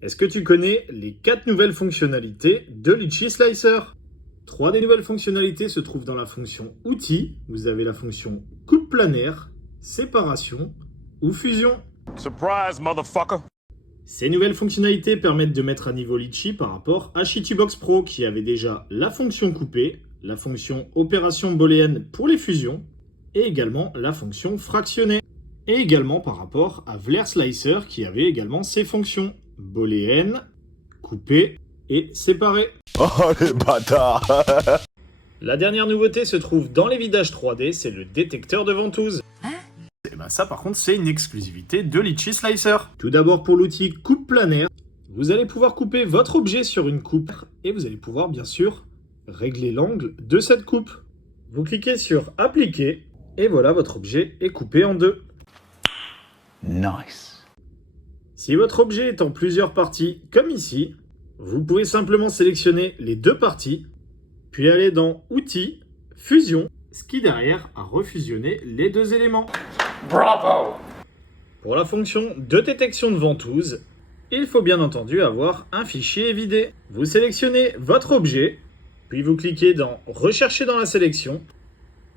Est-ce que tu connais les 4 nouvelles fonctionnalités de Litchi Slicer? 3 des nouvelles fonctionnalités se trouvent dans la fonction Outils. Vous avez la fonction Coupe planaire, Séparation ou Fusion. Surprise, motherfucker! Ces nouvelles fonctionnalités permettent de mettre à niveau Litchi par rapport à Shittybox Pro qui avait déjà la fonction Couper, la fonction Opération booléenne pour les fusions et également la fonction Fractionner. Et également par rapport à Vler Slicer qui avait également ses fonctions booléenne, couper et séparer. Oh les bâtards! La dernière nouveauté se trouve dans les vidages 3D, c'est le détecteur de ventouse. Et ben ça par contre c'est une exclusivité de Litchi Slicer. Tout d'abord pour l'outil coupe planaire, vous allez pouvoir couper votre objet sur une coupe et vous allez pouvoir bien sûr régler l'angle de cette coupe. Vous cliquez sur appliquer et voilà votre objet est coupé en deux. Nice. Si votre objet est en plusieurs parties, comme ici, vous pouvez simplement sélectionner les deux parties, puis aller dans Outils, Fusion, ce qui derrière a refusionné les deux éléments. Bravo! Pour la fonction de détection de ventouse, il faut bien entendu avoir un fichier évidé. Vous sélectionnez votre objet, puis vous cliquez dans Rechercher dans la sélection,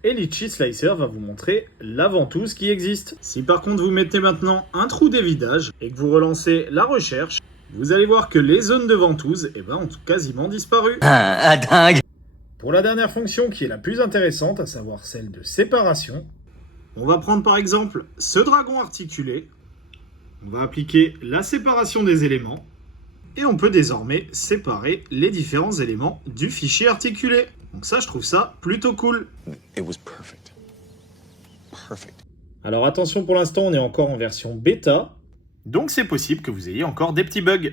et Litchi Slicer va vous montrer la ventouse qui existe. Si par contre vous mettez maintenant un trou d'évidage et que vous relancez la recherche, vous allez voir que les zones de ventouse ont quasiment disparu. Dingue. Pour la dernière fonction qui est la plus intéressante, à savoir celle de séparation, on va prendre par exemple ce dragon articulé, on va appliquer la séparation des éléments, et on peut désormais séparer les différents éléments du fichier articulé. Donc ça, je trouve ça plutôt cool. It was perfect. Perfect. Alors attention, pour l'instant, on est encore en version bêta, donc c'est possible que vous ayez encore des petits bugs.